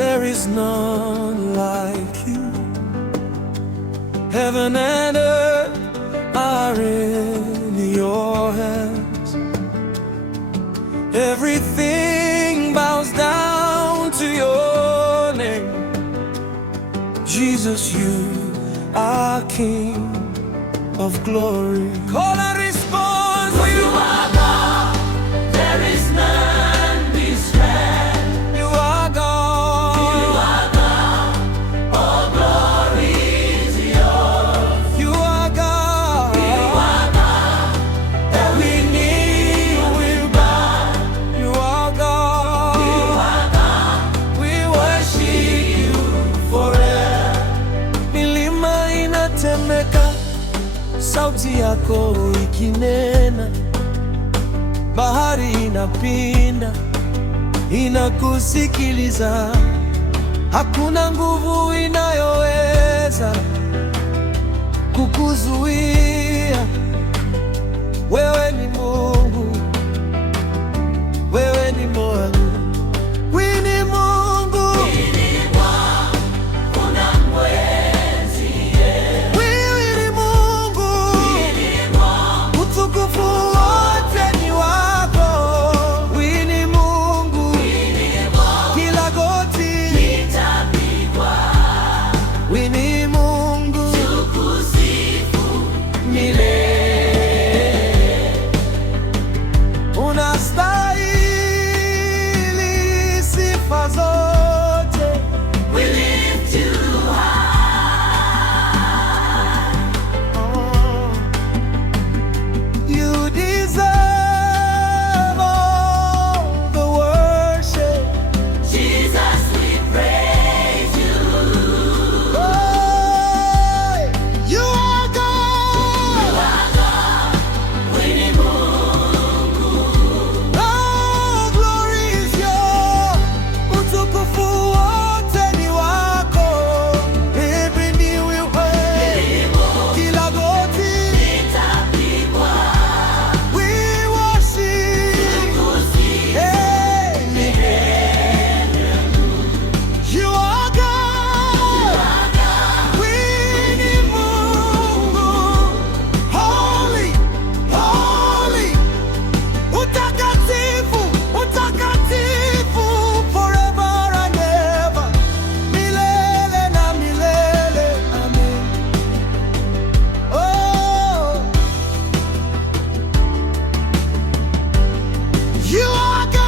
There is none like you. Heaven and earth are in your hands. Everything bows down to your name. Jesus, you are King of glory. Call and response. For you are God, there is none beside. You are God. You are God, all glory is yours. You are God. You are God, Every knee will bow. You are God. you are God, We worship you forever. Milima inatemeka, sauti yako ikinena. Bahari inapinda, inakusikiliza. Hakuna nguvu inayoweza kukuzuia. Wewe ni Mungu, wewe ni Mungu, wewe ni Mungu, kuna mwezi, wewe ni Mungu. Utukufu wote ni wako. Wewe ni Mungu, kila goti litapigwa, wewe ni Mungu tukusifu milele. Unastahili sifa zote. we lift you high. You deserve all the worship. Jesus, we praise you. Oh, you are God. We need Oh, glory is yours. Utukufu wote ni wako. Every knee will bow, kila goti. litapigwa, We worship. Hey, you are God. We need Mungu. Holy, holy, utakatifu, utakatifu, forever and ever, milele na milele. Amen. Oh, you are God.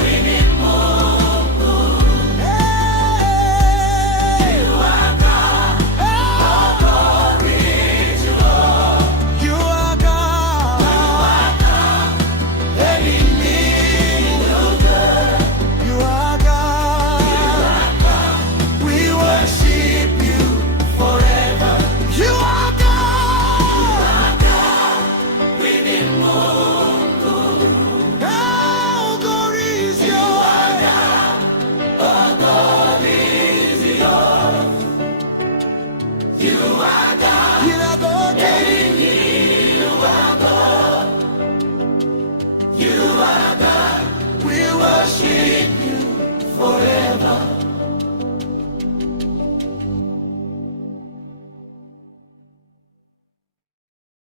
we need Hey, you are God, glory to Lord. You are God. every knee will bow. You are God. We worship you forever. You are God. We need Oh, glory is yours. you are God.